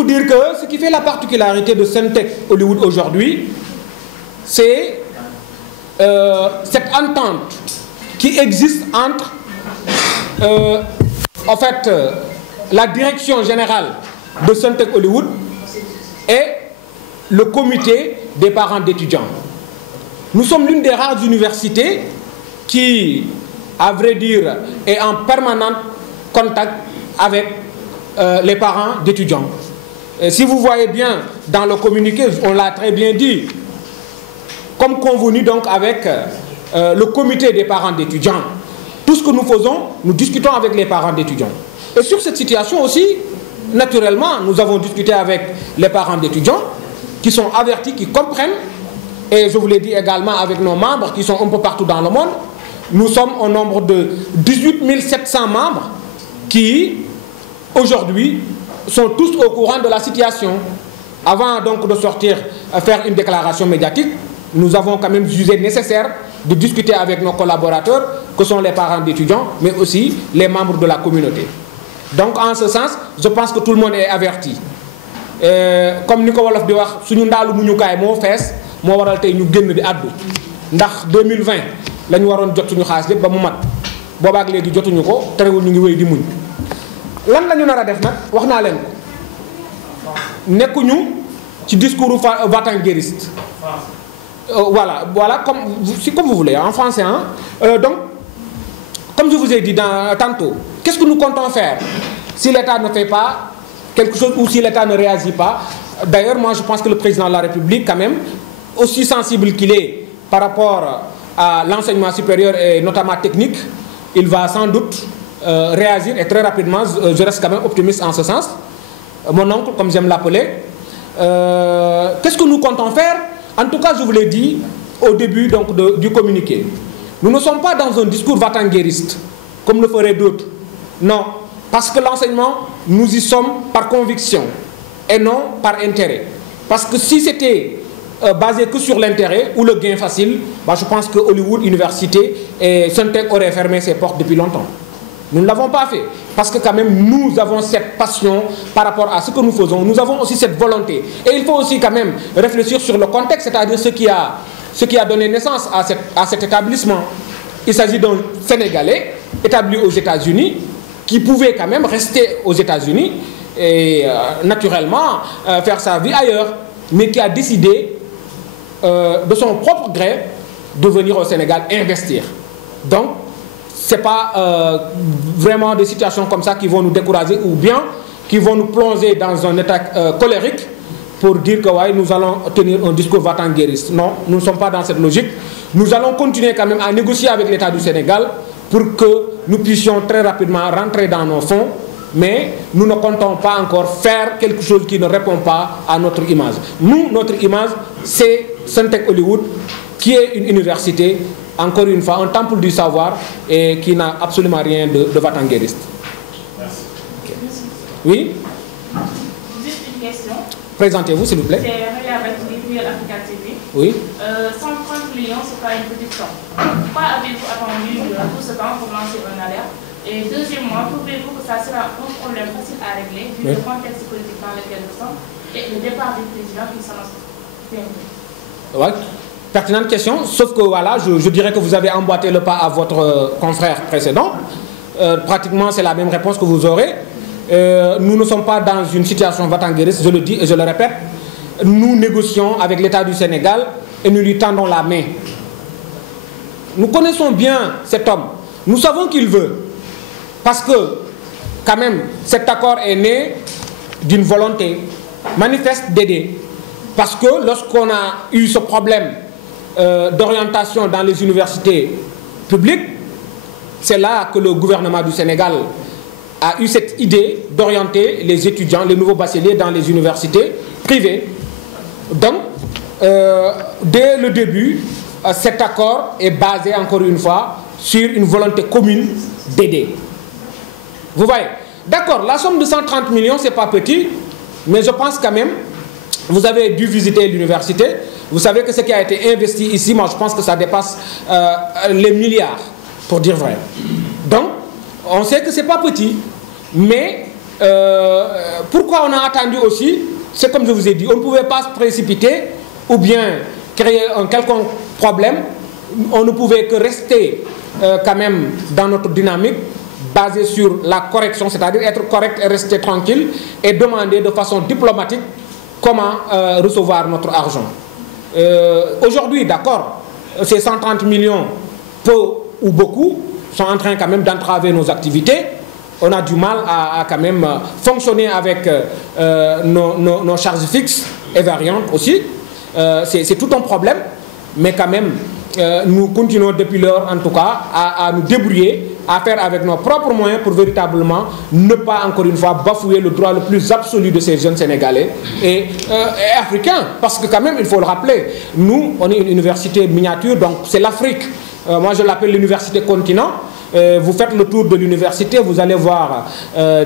vous dire que ce qui fait la particularité de Syntec Hollywood aujourd'hui, c'est cette entente qui existe entre en fait, la direction générale de Syntec Hollywood et le comité des parents d'étudiants. Nous sommes l'une des rares universités qui, à vrai dire, est en permanent contact avec les parents d'étudiants. Si vous voyez bien dans le communiqué, on l'a très bien dit, comme convenu donc avec le comité des parents d'étudiants. Tout ce que nous faisons, nous discutons avec les parents d'étudiants. Et sur cette situation aussi, naturellement, nous avons discuté avec les parents d'étudiants qui sont avertis, qui comprennent, et je vous l'ai dit également avec nos membres qui sont un peu partout dans le monde. Nous sommes au nombre de 18 700 membres qui, aujourd'hui, sont tous au courant de la situation. Avant donc de sortir, faire une déclaration médiatique, nous avons quand même jugé nécessaire de discuter avec nos collaborateurs, que sont les parents d'étudiants, mais aussi les membres de la communauté. Donc en ce sens, je pense que tout le monde est averti. Comme Nico Wolof di wax suñu ndaalu muñu kaay moo fees moo waral tey ñu génn di addu ndax 2020 la ñu waroon jot suñu xaalis lépp ba mu mat boobaak léegi jotuñu ko terewul ñu ngi wéy di muñ lan la ñu nar a def nag wax naa leen ko nekkuñu ci discours vatanguériste voilà comme vous voulez en français hein. Donc comme je vous ai dit tantôt, qu'est-ce que nous comptons faire si l'État ne fait pas quelque chose ou si l'État ne réagit pas? D'ailleurs, moi je pense que le président de la République, quand même, aussi sensible qu'il est par rapport à l'enseignement supérieur et notamment technique, il va sans doute réagir et très rapidement. Je reste quand même optimiste en ce sens. Mon oncle, comme j'aime l'appeler, qu'est-ce que nous comptons faire? En tout cas, je vous l'ai dit au début donc, du communiqué. Nous ne sommes pas dans un discours vatanguériste, comme le feraient d'autres. Non, parce que l'enseignement, nous y sommes par conviction et non par intérêt. Parce que si c'était basé que sur l'intérêt ou le gain facile, bah, je pense que Hollywood Université et Syntec auraient fermé ses portes depuis longtemps. Nous ne l'avons pas fait. Parce que quand même, nous avons cette passion par rapport à ce que nous faisons. Nous avons aussi cette volonté. Et il faut aussi quand même réfléchir sur le contexte, c'est-à-dire ce qui a donné naissance à cet établissement. Il s'agit d'un Sénégalais établi aux États-Unis qui pouvait quand même rester aux États-Unis et naturellement faire sa vie ailleurs, mais qui a décidé de son propre gré de venir au Sénégal investir. Donc, ce n'est pas vraiment des situations comme ça qui vont nous décourager ou bien qui vont nous plonger dans un état colérique pour dire que ouais, nous allons tenir un discours vatanguériste. Non, nous ne sommes pas dans cette logique. Nous allons continuer quand même à négocier avec l'État du Sénégal pour que nous puissions très rapidement rentrer dans nos fonds, mais nous ne comptons pas encore faire quelque chose qui ne répond pas à notre image. Nous, notre image, c'est Syntec Hollywood, qui est une université, encore une fois, un temple du savoir et qui n'a absolument rien de vatanguériste. Merci. Okay. Oui? Juste une question. Présentez-vous, s'il vous plaît. C'est Réa Batili, Real Africa TV. Oui. 130 millions, ce n'est pas une petite somme. Pourquoi avez-vous attendu tout ce temps pour lancer un alerte? Et deuxièmement, trouvez-vous que ça sera un problème facile à régler vu le contexte politique dans lequel nous sommes et le départ du président qui s'annonce bientôt? Ouais. Pertinente question, sauf que voilà, je dirais que vous avez emboîté le pas à votre confrère précédent. Pratiquement, c'est la même réponse que vous aurez. Nous ne sommes pas dans une situation vatanguériste, je le dis et je le répète. Nous négocions avec l'État du Sénégal et nous lui tendons la main. Nous connaissons bien cet homme. Nous savons qu'il veut. Parce que, quand même, cet accord est né d'une volonté manifeste d'aider. Parce que lorsqu'on a eu ce problème d'orientation dans les universités publiques, c'est là que le gouvernement du Sénégal a eu cette idée d'orienter les étudiants, les nouveaux bacheliers dans les universités privées. Donc, dès le début, cet accord est basé, encore une fois, sur une volonté commune d'aider. Vous voyez? D'accord, la somme de 130 millions, ce n'est pas petit, mais je pense quand même, vous avez dû visiter l'université, vous savez que ce qui a été investi ici, moi je pense que ça dépasse les milliards, pour dire vrai. Donc, on sait que ce n'est pas petit, mais pourquoi on a attendu aussi? C'est comme je vous ai dit, on ne pouvait pas se précipiter ou bien créer un quelconque problème. On ne pouvait que rester quand même dans notre dynamique basée sur la correction, c'est-à-dire être correct et rester tranquille et demander de façon diplomatique comment recevoir notre argent. Aujourd'hui, d'accord, ces 130 millions, peu ou beaucoup, sont en train quand même d'entraver nos activités. On a du mal à quand même fonctionner avec nos charges fixes et variantes aussi. C'est tout un problème, mais quand même, nous continuons depuis lors, en tout cas, à nous débrouiller, à faire avec nos propres moyens pour véritablement ne pas, encore une fois, bafouer le droit le plus absolu de ces jeunes Sénégalais et Africains. Parce que quand même, il faut le rappeler, nous, on est une université miniature, donc c'est l'Afrique. Moi, je l'appelle l'université continent. Vous faites le tour de l'université, vous allez voir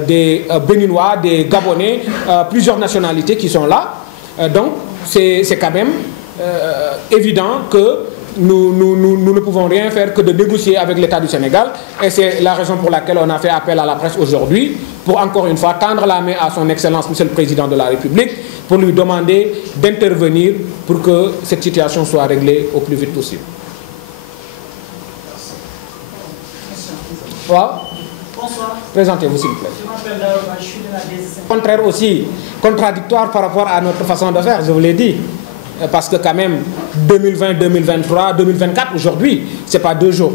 des Béninois, des Gabonais, plusieurs nationalités qui sont là. Donc, c'est quand même évident que nous ne pouvons rien faire que de négocier avec l'État du Sénégal. Et c'est la raison pour laquelle on a fait appel à la presse aujourd'hui pour encore une fois tendre la main à son Excellence, Monsieur le Président de la République, pour lui demander d'intervenir pour que cette situation soit réglée au plus vite possible. Bonsoir. Présentez-vous s'il vous plaît. Je m'appelle Daouda, je suis de la DSM. Contraire aussi, contradictoire par rapport à notre façon de faire, je vous l'ai dit. Parce que quand même, 2020, 2023, 2024, aujourd'hui, ce n'est pas 2 jours.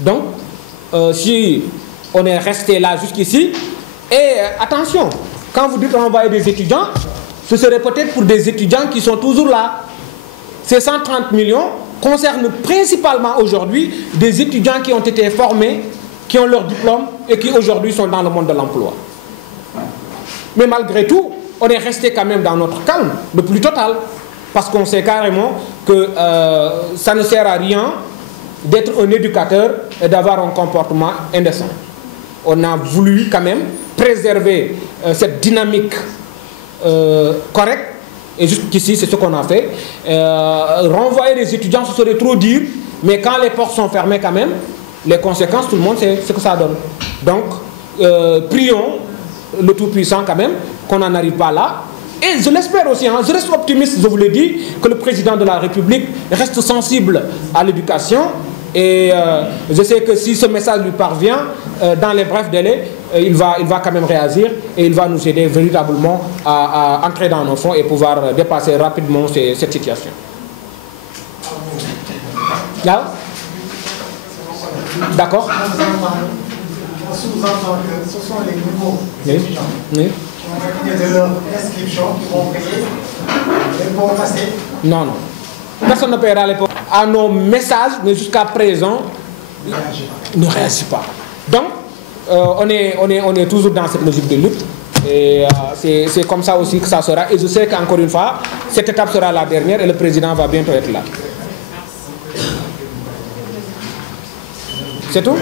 Donc, si on est resté là jusqu'ici, et attention, quand vous dites envoyer des étudiants, ce serait peut-être pour des étudiants qui sont toujours là. Ces 130 millions concernent principalement aujourd'hui des étudiants qui ont été formés, qui ont leur diplôme et qui aujourd'hui sont dans le monde de l'emploi. Mais malgré tout, on est resté quand même dans notre calme, le plus total. Parce qu'on sait carrément que ça ne sert à rien d'être un éducateur et d'avoir un comportement indécent. On a voulu quand même préserver cette dynamique correcte. Et jusqu'ici, c'est ce qu'on a fait. Renvoyer les étudiants, ce serait trop dire. Mais quand les portes sont fermées quand même, les conséquences, tout le monde sait ce que ça donne. Donc, prions le Tout-Puissant quand même, qu'on n'en arrive pas là. Et je l'espère aussi, hein, je reste optimiste, je vous le dis, que le président de la République reste sensible à l'éducation. Et je sais que si ce message lui parvient, dans les brefs délais, il va quand même réagir et il va nous aider véritablement à entrer dans nos fonds et pouvoir dépasser rapidement cette situation. Là? D'accord? On sous-entend que ce sont les nouveaux étudiants. Oui. De leur inscription qui vont payer les pots passés. Non, non. Personne ne paiera les pots. À nos messages, mais jusqu'à présent, ne réagit pas. Donc, on est toujours dans cette logique de lutte. Et c'est comme ça aussi que ça sera. Et je sais qu'encore une fois, cette étape sera la dernière et le président va bientôt être là. C'est tout?